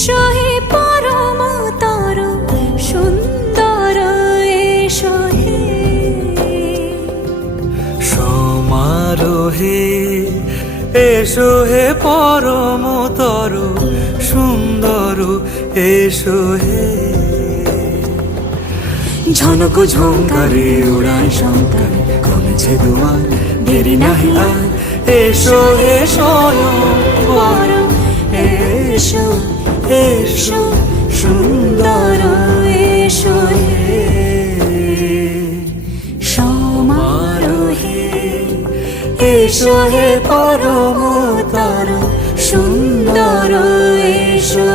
এসো হে পরমতর সুন্দর এসো হে সমারোহে এসো হে পরমতর সুন্দর এসো হে ঝনক ঝঙ্কারে উড়ায় শঙ্কারে কমেছে দুয়ার দেরি নাহি আর এসো হে স্বয়ং বর এসো এসো সুন্দর এসো হে সমারোহে এসো হে পরমতর সুন্দর এসো